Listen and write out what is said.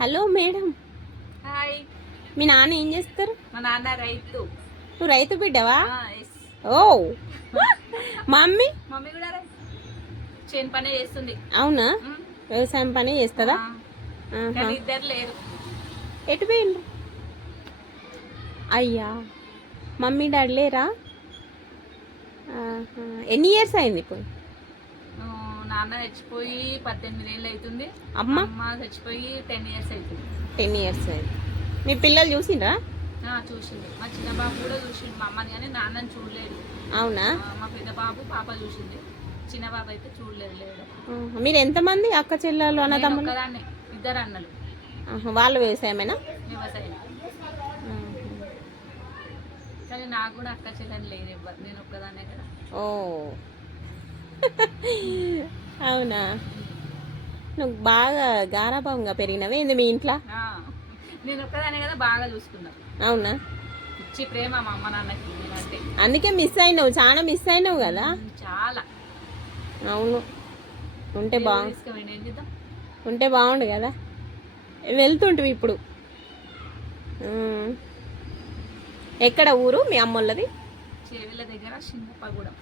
Hello madam. Hi. మీ నాన్న ఏం చేస్తారు? మా నాన్న రైతు. నువ్వు రైతు బిడ్డవా. ఓ మమ్మీ? మమ్మీ కూడా చేను పనే చేస్తుంది. అవునా. వ్యవసాయం పని చేస్తుందా? ఇద్దరు లేరు. ఎటు పోయిండ్రు? అయ్యా. మమ్మీ డాడీ లేరా. ఎన్ని ఇయర్స్ అయింది ఇప్పుడు? నాన్న చచ్చిపోయి పద్దెనిమిది ఏళ్ళు అవుతుంది. అమ్మ? అమ్మ చచ్చిపోయి టెన్ ఇయర్స్ అవుతుంది. టెన్ ఇయర్స్ మీ పిల్లలు చూసిండ్రా? ఆ, చూసింది మా చిన్న బాబు కూడా చూసింది మా అమ్మని కానీ నాన్నని చూడలేదు. అవునా? మా పెద్ద బాబు పాప చూసింది చిన్న బాబు అయితే చూడలేదు లేడు. ఆహా. మీరు ఎంతమంది అక్క చెల్లెలు నేను అన్నదమ్ములు ఒక్కదాన్నే ఇద్దరు అన్నలు. వాళ్ళు వ్యవసాయమేనా? వ్యవసాయం. కానీ నాకు కూడా అక్క చెల్లెని లేరు ఎవ్వరు. నేను ఒక్కదాన్నే కదా. ఓ. అవునా? నువ్వు బాగా గారాభంగా పెరిగినవే ఏంది మీ ఇంట్లో? నేను ఒక్కదానే కదా బాగా చూసుకున్నా. అవునా? పిచ్చి ప్రేమ మా అమ్మ నాన్నకి నేనంటే అందుకే మిస్ అయినావు చాలా మిస్ అయినావు కదా? చాలా. అవును. ఉంటే బా తీసుకుపోయింది? ఏం చేద్దాం? ఉంటే బాగుండు కదా? వెళ్తుంటివి ఇప్పుడు. ఉమ్. ఎక్కడ ఊరు మీ అమ్మోళ్ళది? చేవెళ్ళ దగ్గర చిన్నప్పగూడెం.